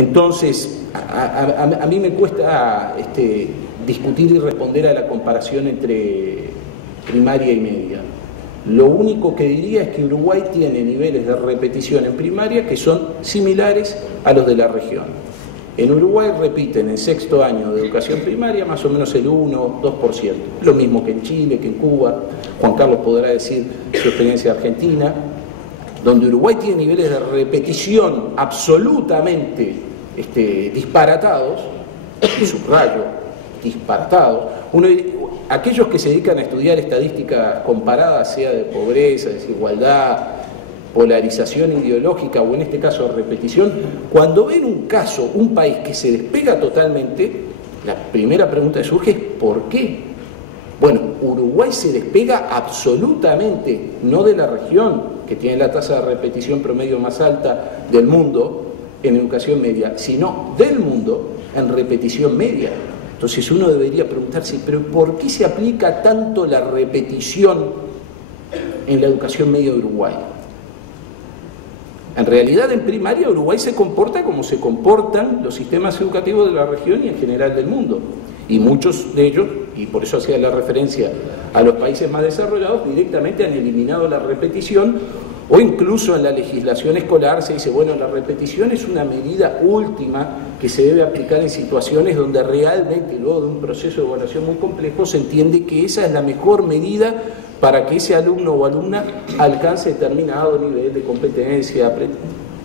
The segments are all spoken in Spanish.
Entonces, a mí me cuesta discutir y responder a la comparación entre primaria y media. Lo único que diría es que Uruguay tiene niveles de repetición en primaria que son similares a los de la región. En Uruguay repiten en sexto año de educación primaria más o menos el 1-2%. Lo mismo que en Chile, que en Cuba. Juan Carlos podrá decir su experiencia argentina, donde Uruguay tiene niveles de repetición absolutamente disparatados, y subrayo, disparatados. Aquellos que se dedican a estudiar estadísticas comparadas, sea de pobreza, desigualdad, polarización ideológica o en este caso repetición, cuando ven un caso, un país que se despega totalmente, la primera pregunta que surge es ¿por qué? Bueno, Uruguay se despega absolutamente, no de la región, que tiene la tasa de repetición promedio más alta del mundo en educación media, sino del mundo en repetición media. Entonces uno debería preguntarse, ¿pero por qué se aplica tanto la repetición en la educación media de Uruguay? En realidad, en primaria, Uruguay se comporta como se comportan los sistemas educativos de la región y en general del mundo. Y muchos de ellos, y por eso hacía la referencia a los países más desarrollados, directamente han eliminado la repetición, o incluso en la legislación escolar se dice, bueno, la repetición es una medida última que se debe aplicar en situaciones donde realmente, luego de un proceso de evaluación muy complejo, se entiende que esa es la mejor medida para que ese alumno o alumna alcance determinado nivel de competencia,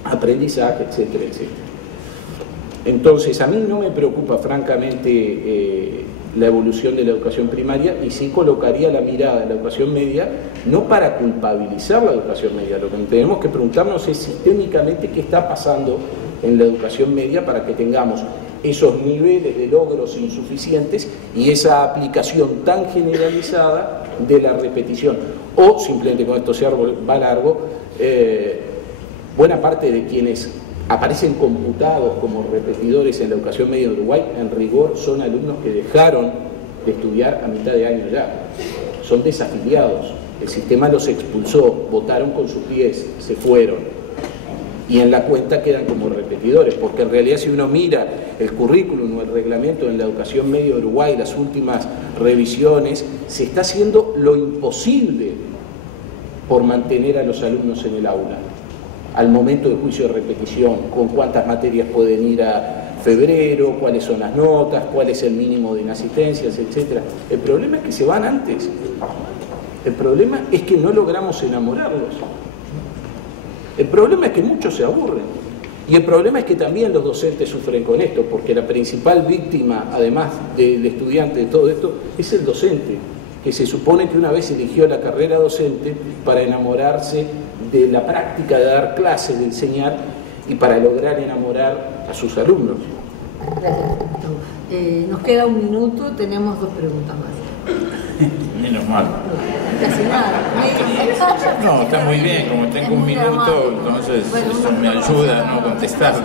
aprendizaje, etcétera, etcétera. Entonces, a mí no me preocupa francamente la evolución de la educación primaria y sí colocaría la mirada en la educación media, no para culpabilizar la educación media, lo que tenemos que preguntarnos es sistémicamente qué está pasando en la educación media para que tengamos esos niveles de logros insuficientes y esa aplicación tan generalizada de la repetición. O, simplemente con esto se va largo, buena parte de quienes aparecen computados como repetidores en la educación media de Uruguay, en rigor son alumnos que dejaron de estudiar a mitad de año ya. Son desafiliados, el sistema los expulsó, votaron con sus pies, se fueron. Y en la cuenta quedan como repetidores, porque en realidad si uno mira el currículum o el reglamento en la educación media de Uruguay, las últimas revisiones, se está haciendo lo imposible por mantener a los alumnos en el aula. Al momento del juicio de repetición, con cuántas materias pueden ir a febrero, cuáles son las notas, cuál es el mínimo de inasistencias, etc. El problema es que se van antes. El problema es que no logramos enamorarlos. El problema es que muchos se aburren. Y el problema es que también los docentes sufren con esto, porque la principal víctima, además del estudiante de todo esto, es el docente, que se supone que una vez eligió la carrera docente para enamorarse de la práctica de dar clases, de enseñar, y para lograr enamorar a sus alumnos. Gracias. Nos queda un minuto, tenemos 2 preguntas más. Menos mal. Casi nada. No, está muy bien, como tengo un minuto, entonces eso me ayuda a no contestar.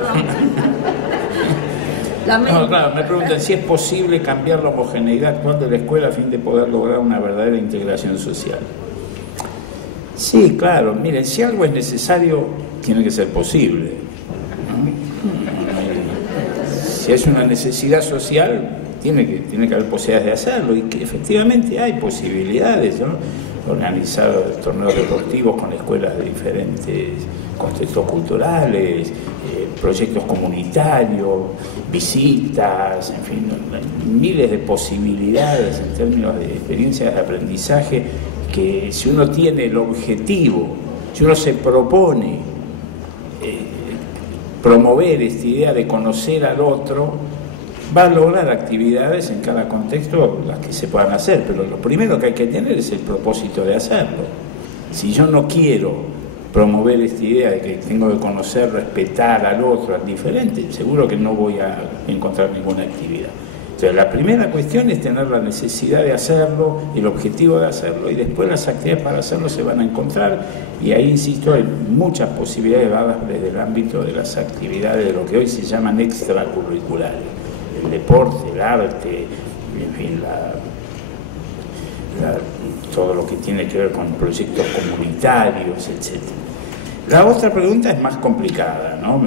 No, claro, me preguntan si es posible cambiar la homogeneidad actual de la escuela a fin de poder lograr una verdadera integración social. Sí, claro, miren, si algo es necesario, tiene que ser posible, ¿no? Si es una necesidad social, tiene que haber posibilidades de hacerlo, y que efectivamente hay posibilidades, ¿no? Organizar torneos deportivos con escuelas de diferentes contextos culturales, proyectos comunitarios, visitas, en fin, miles de posibilidades en términos de experiencias de aprendizaje que si uno tiene el objetivo, si uno se propone promover esta idea de conocer al otro, va a lograr actividades en cada contexto las que se puedan hacer, pero lo primero que hay que tener es el propósito de hacerlo. Si yo no quiero promover esta idea de que tengo que conocer, respetar al otro, al diferente, seguro que no voy a encontrar ninguna actividad. Entonces, la primera cuestión es tener la necesidad de hacerlo, el objetivo de hacerlo, y después las actividades para hacerlo se van a encontrar, y ahí, insisto, hay muchas posibilidades dadas desde el ámbito de las actividades de lo que hoy se llaman extracurriculares, el deporte, el arte, en fin, todo lo que tiene que ver con proyectos comunitarios, etc. La otra pregunta es más complicada, ¿no?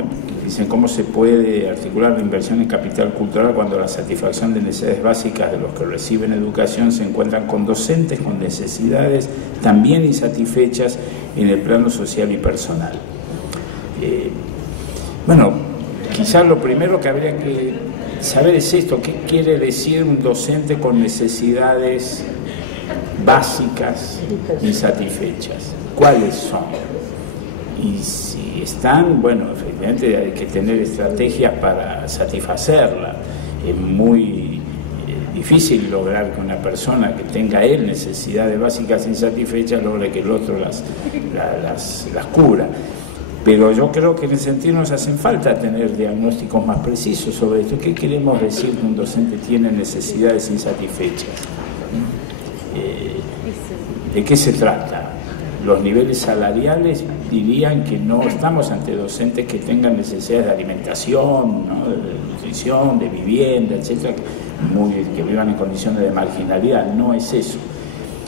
Dicen cómo se puede articular la inversión en capital cultural cuando la satisfacción de necesidades básicas de los que reciben educación se encuentran con docentes con necesidades también insatisfechas en el plano social y personal. Bueno, quizás lo primero que habría que saber es esto: ¿qué quiere decir un docente con necesidades básicas insatisfechas? ¿Cuáles son? Y si están, bueno, efectivamente hay que tener estrategias para satisfacerla. Es muy difícil lograr que una persona que tenga él necesidades básicas insatisfechas logre que el otro las cubra. Pero yo creo que en ese sentido nos hacen falta tener diagnósticos más precisos sobre esto. ¿Qué queremos decir que un docente tiene necesidades insatisfechas? ¿De qué se trata? Los niveles salariales dirían que no estamos ante docentes que tengan necesidades de alimentación, ¿no?, de nutrición, de vivienda, etcétera, que vivan en condiciones de marginalidad. No es eso.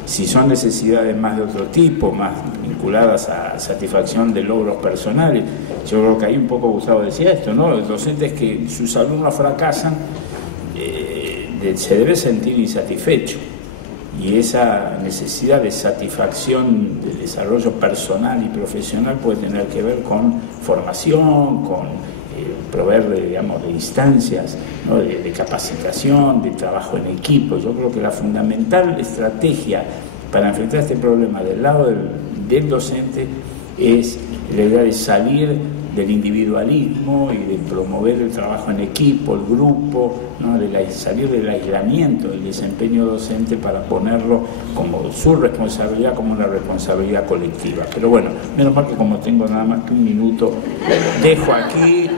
Si son necesidades más de otro tipo, más vinculadas a satisfacción de logros personales, yo creo que ahí un poco Gustavo decía esto, ¿no? Los docentes que sus alumnos fracasan se debe sentir insatisfecho. Y esa necesidad de satisfacción de desarrollo personal y profesional puede tener que ver con formación, con proveer de instancias, ¿no?, de capacitación, de trabajo en equipo. Yo creo que la fundamental estrategia para enfrentar este problema del lado del docente es la idea de salir del individualismo y de promover el trabajo en equipo, el grupo, ¿no?, salir del aislamiento del desempeño docente para ponerlo como su responsabilidad, como una responsabilidad colectiva. Pero bueno, menos mal que como tengo nada más que un minuto, dejo aquí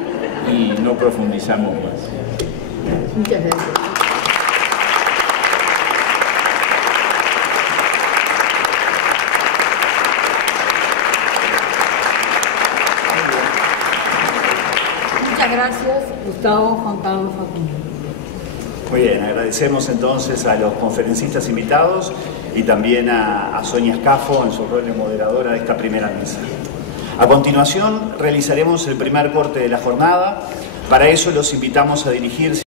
y no profundizamos más. Muchas gracias. Muchas gracias, Gustavo, Juan Carlos, Facundo. Muy bien, agradecemos entonces a los conferencistas invitados y también a Sonia Scafo en su rol de moderadora de esta primera mesa. A continuación realizaremos el primer corte de la jornada. Para eso los invitamos a dirigirse